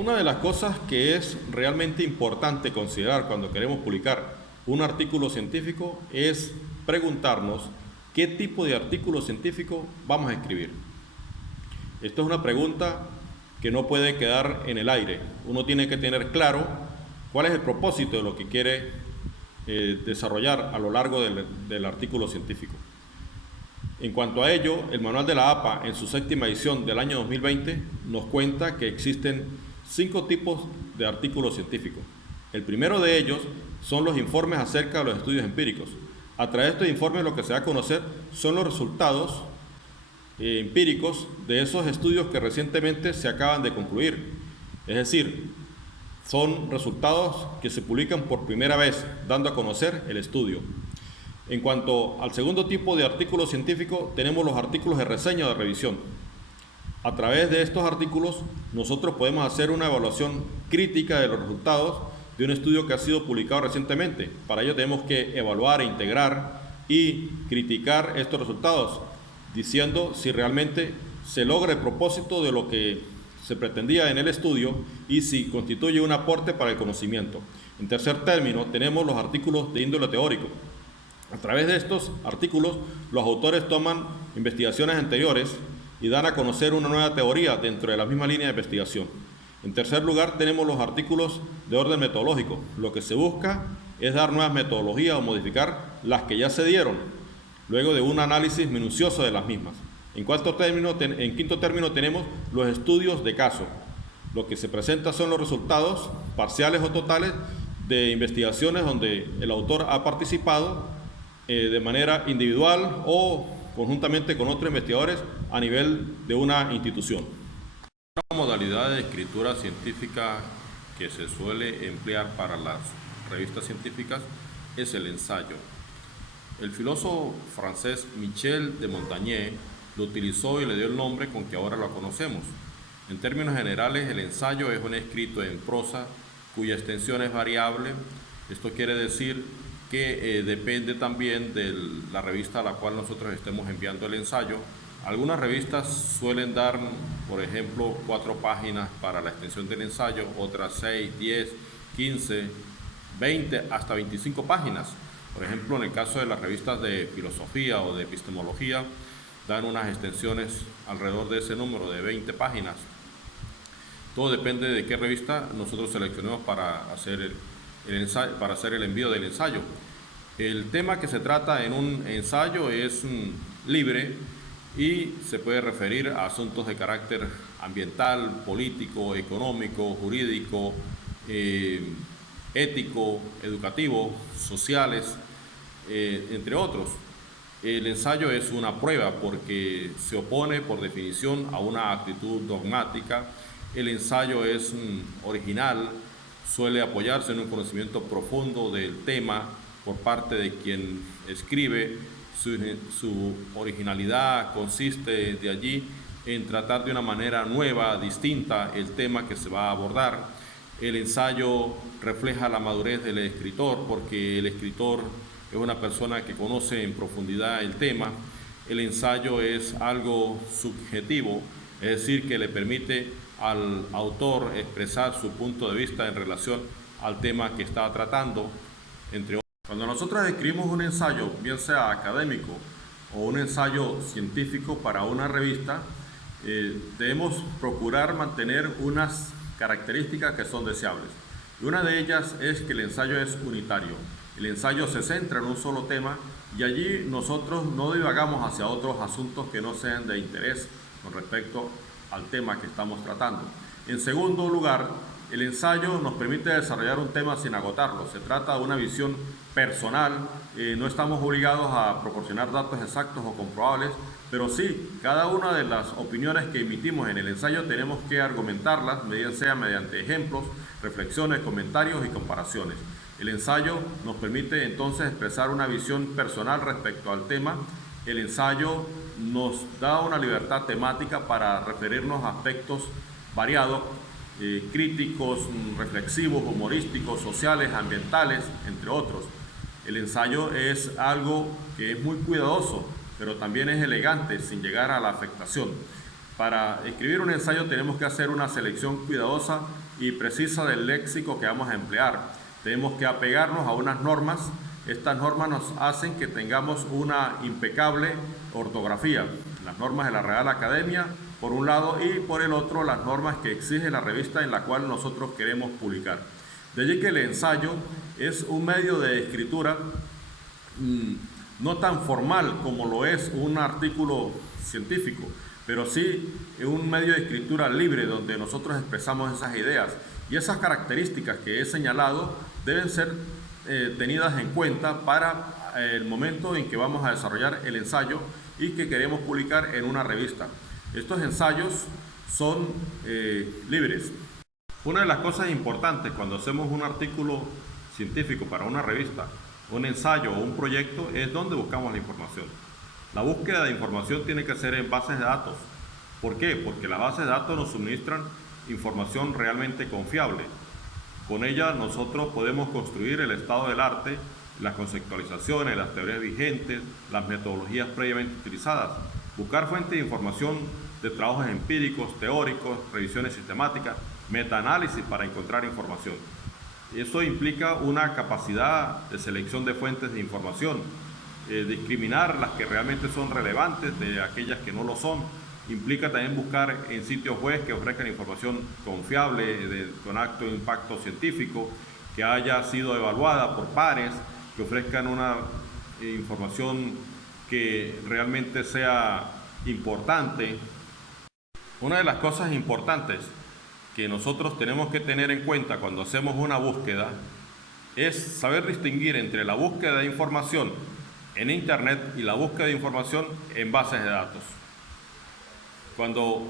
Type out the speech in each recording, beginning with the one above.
Una de las cosas que es realmente importante considerar cuando queremos publicar un artículo científico es preguntarnos qué tipo de artículo científico vamos a escribir. Esto es una pregunta que no puede quedar en el aire. Uno tiene que tener claro cuál es el propósito de lo que quiere desarrollar a lo largo del artículo científico. En cuanto a ello, el Manual de la APA, en su séptima edición del año 2020, nos cuenta que existen 5 tipos de artículos científicos. El primero de ellos son los informes acerca de los estudios empíricos. A través de estos informes lo que se da a conocer son los resultados empíricos de esos estudios que recientemente se acaban de concluir. Es decir, son resultados que se publican por primera vez, dando a conocer el estudio. En cuanto al segundo tipo de artículo científico, tenemos los artículos de reseña o de revisión. A través de estos artículos, nosotros podemos hacer una evaluación crítica de los resultados de un estudio que ha sido publicado recientemente. Para ello tenemos que evaluar, integrar y criticar estos resultados, diciendo si realmente se logra el propósito de lo que se pretendía en el estudio y si constituye un aporte para el conocimiento. En tercer término, tenemos los artículos de índole teórico. A través de estos artículos, los autores toman investigaciones anteriores y dan a conocer una nueva teoría dentro de la misma línea de investigación. En tercer lugar, tenemos los artículos de orden metodológico. Lo que se busca es dar nuevas metodologías o modificar las que ya se dieron, luego de un análisis minucioso de las mismas. En quinto término, tenemos los estudios de caso. Lo que se presenta son los resultados parciales o totales de investigaciones donde el autor ha participado de manera individual o conjuntamente con otros investigadores a nivel de una institución. Una modalidad de escritura científica que se suele emplear para las revistas científicas es el ensayo. El filósofo francés Michel de Montaigne lo utilizó y le dio el nombre con que ahora lo conocemos. En términos generales, el ensayo es un escrito en prosa cuya extensión es variable. Esto quiere decir que depende también de la revista a la cual nosotros estemos enviando el ensayo. Algunas revistas suelen dar, por ejemplo, 4 páginas para la extensión del ensayo, otras 6, 10, 15, 20, hasta 25 páginas. Por ejemplo, en el caso de las revistas de filosofía o de epistemología, dan unas extensiones alrededor de ese número de 20 páginas. Todo depende de qué revista nosotros seleccionemos para hacer el envío del ensayo. El tema que se trata en un ensayo es libre y se puede referir a asuntos de carácter ambiental, político, económico, jurídico, ético, educativo, sociales, entre otros. El ensayo es una prueba porque se opone por definición a una actitud dogmática. El ensayo es original, suele apoyarse en un conocimiento profundo del tema por parte de quien escribe. Su originalidad consiste de allí en tratar de una manera nueva, distinta, el tema que se va a abordar. El ensayo refleja la madurez del escritor porque el escritor es una persona que conoce en profundidad el tema. El ensayo es algo subjetivo, es decir, que le permite al autor expresar su punto de vista en relación al tema que está tratando, entre otros. Cuando nosotros escribimos un ensayo, bien sea académico o un ensayo científico para una revista, debemos procurar mantener unas características que son deseables. Y una de ellas es que el ensayo es unitario. El ensayo se centra en un solo tema y allí nosotros no divagamos hacia otros asuntos que no sean de interés con respecto al tema que estamos tratando. En segundo lugar, el ensayo nos permite desarrollar un tema sin agotarlo. Se trata de una visión personal, no estamos obligados a proporcionar datos exactos o comprobables, pero sí, cada una de las opiniones que emitimos en el ensayo tenemos que argumentarlas, bien sea mediante ejemplos, reflexiones, comentarios y comparaciones. El ensayo nos permite entonces expresar una visión personal respecto al tema. El ensayo nos da una libertad temática para referirnos a aspectos variados, críticos, reflexivos, humorísticos, sociales, ambientales, entre otros. El ensayo es algo que es muy cuidadoso, pero también es elegante, sin llegar a la afectación. Para escribir un ensayo tenemos que hacer una selección cuidadosa y precisa del léxico que vamos a emplear. Tenemos que apegarnos a unas normas. Estas normas nos hacen que tengamos una impecable ortografía. Las normas de la Real Academia, por un lado, y por el otro, las normas que exige la revista en la cual nosotros queremos publicar. De allí que el ensayo es un medio de escritura no tan formal como lo es un artículo científico, pero sí un medio de escritura libre donde nosotros expresamos esas ideas, y esas características que he señalado deben ser tenidas en cuenta para el momento en que vamos a desarrollar el ensayo y que queremos publicar en una revista. Estos ensayos son libres. Una de las cosas importantes cuando hacemos un artículo científico para una revista, un ensayo o un proyecto, es dónde buscamos la información. La búsqueda de información tiene que ser en bases de datos. ¿Por qué? Porque las bases de datos nos suministran información realmente confiable. Con ella nosotros podemos construir el estado del arte, las conceptualizaciones, las teorías vigentes, las metodologías previamente utilizadas, buscar fuentes de información de trabajos empíricos, teóricos, revisiones sistemáticas, metaanálisis para encontrar información. Eso implica una capacidad de selección de fuentes de información, discriminar las que realmente son relevantes de aquellas que no lo son. Implica también buscar en sitios web que ofrezcan información confiable, con alto impacto científico, que haya sido evaluada por pares, que ofrezcan una información que realmente sea importante. Una de las cosas importantes que nosotros tenemos que tener en cuenta cuando hacemos una búsqueda es saber distinguir entre la búsqueda de información en Internet y la búsqueda de información en bases de datos. Cuando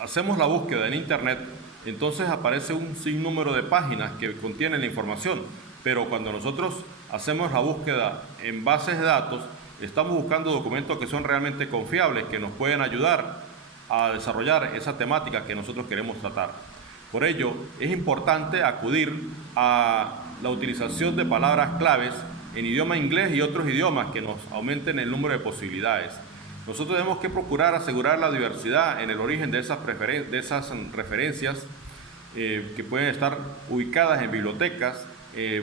hacemos la búsqueda en Internet, entonces aparece un sinnúmero de páginas que contienen la información, pero cuando nosotros hacemos la búsqueda en bases de datos, estamos buscando documentos que son realmente confiables, que nos pueden ayudar a desarrollar esa temática que nosotros queremos tratar. Por ello, es importante acudir a la utilización de palabras claves en idioma inglés y otros idiomas que nos aumenten el número de posibilidades. Nosotros tenemos que procurar asegurar la diversidad en el origen de esas referencias que pueden estar ubicadas en bibliotecas,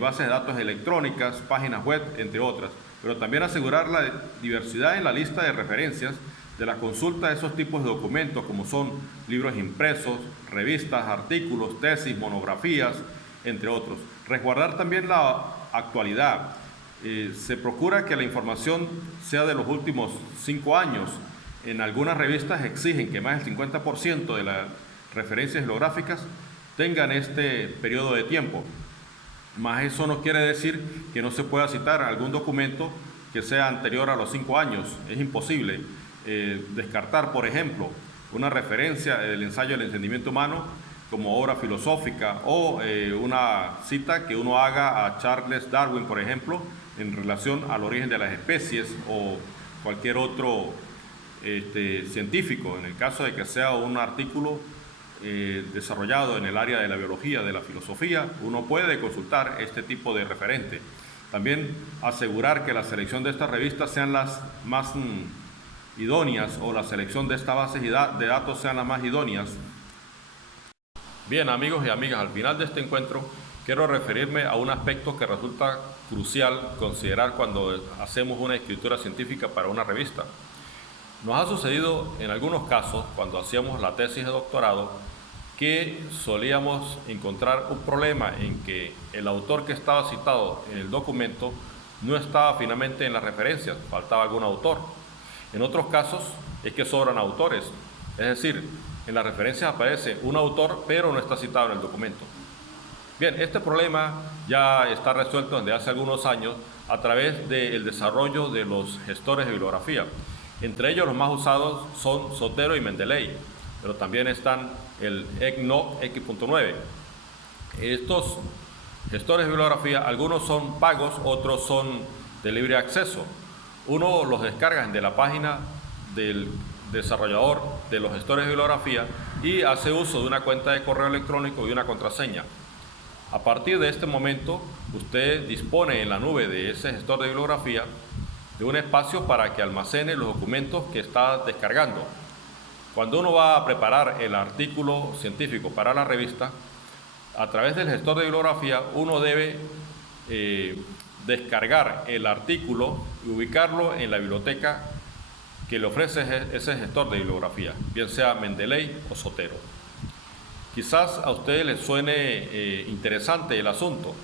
bases de datos electrónicas, páginas web, entre otras. Pero también asegurar la diversidad en la lista de referencias de la consulta de esos tipos de documentos, como son libros impresos, revistas, artículos, tesis, monografías, entre otros. Resguardar también la actualidad. Se procura que la información sea de los últimos 5 años. En algunas revistas exigen que más del 50% de las referencias bibliográficas tengan este periodo de tiempo. Más eso no quiere decir que no se pueda citar algún documento que sea anterior a los 5 años. Es imposible descartar, por ejemplo, una referencia del ensayo del entendimiento humano como obra filosófica o una cita que uno haga a Charles Darwin, por ejemplo, en relación al origen de las especies o cualquier otro científico. En el caso de que sea un artículo desarrollado en el área de la biología, de la filosofía, uno puede consultar este tipo de referente. También asegurar que la selección de estas revistas sean las más idóneas, o la selección de estas bases de datos sean las más idóneas. Bien, amigos y amigas, al final de este encuentro quiero referirme a un aspecto que resulta crucial considerar cuando hacemos una escritura científica para una revista. Nos ha sucedido en algunos casos, cuando hacíamos la tesis de doctorado, que solíamos encontrar un problema en que el autor que estaba citado en el documento no estaba finalmente en las referencias, faltaba algún autor. En otros casos es que sobran autores, es decir, en las referencias aparece un autor pero no está citado en el documento. Bien, este problema ya está resuelto desde hace algunos años a través del desarrollo de los gestores de bibliografía. Entre ellos los más usados son Zotero y Mendeley, pero también están el ECNO X.9. Estos gestores de bibliografía, algunos son pagos, otros son de libre acceso. Uno los descarga de la página del desarrollador de los gestores de bibliografía y hace uso de una cuenta de correo electrónico y una contraseña. A partir de este momento, usted dispone en la nube de ese gestor de bibliografía de un espacio para que almacene los documentos que está descargando. Cuando uno va a preparar el artículo científico para la revista, a través del gestor de bibliografía uno debe descargar el artículo y ubicarlo en la biblioteca que le ofrece ese gestor de bibliografía, bien sea Mendeley o Zotero. Quizás a ustedes les suene interesante el asunto,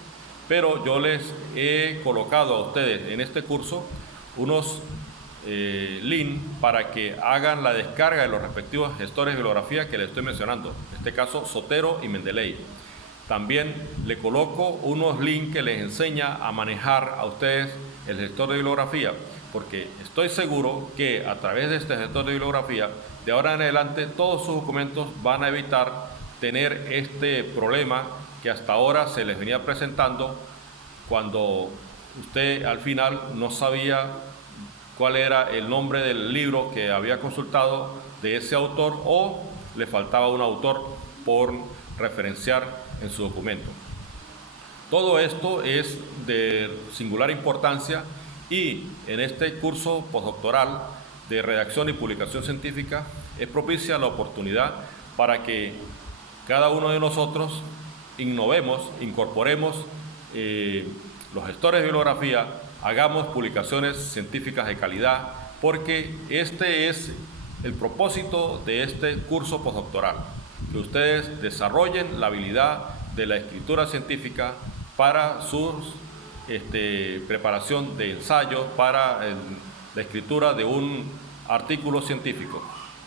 pero yo les he colocado a ustedes en este curso unos links para que hagan la descarga de los respectivos gestores de bibliografía que les estoy mencionando, en este caso Zotero y Mendeley. También le coloco unos links que les enseña a manejar a ustedes el gestor de bibliografía, porque estoy seguro que a través de este gestor de bibliografía, de ahora en adelante, todos sus documentos van a evitar tener este problema que hasta ahora se les venía presentando cuando usted al final no sabía cuál era el nombre del libro que había consultado de ese autor o le faltaba un autor por referenciar en su documento. Todo esto es de singular importancia y en este curso postdoctoral de redacción y publicación científica es propicia la oportunidad para que cada uno de nosotros innovemos, incorporemos los gestores de bibliografía, hagamos publicaciones científicas de calidad, porque este es el propósito de este curso postdoctoral, que ustedes desarrollen la habilidad de la escritura científica para su preparación de ensayos, para la escritura de un artículo científico.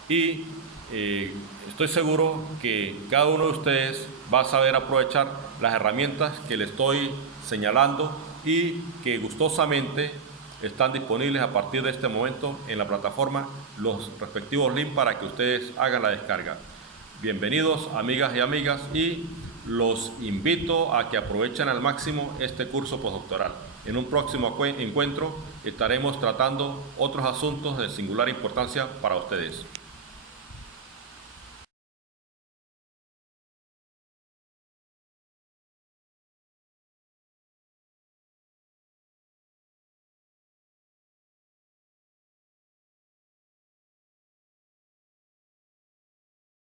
Y estoy seguro que cada uno de ustedes va a saber aprovechar las herramientas que le estoy señalando y que gustosamente están disponibles a partir de este momento en la plataforma, los respectivos links para que ustedes hagan la descarga. Bienvenidos, amigas y amigas, y los invito a que aprovechen al máximo este curso postdoctoral. En un próximo encuentro estaremos tratando otros asuntos de singular importancia para ustedes.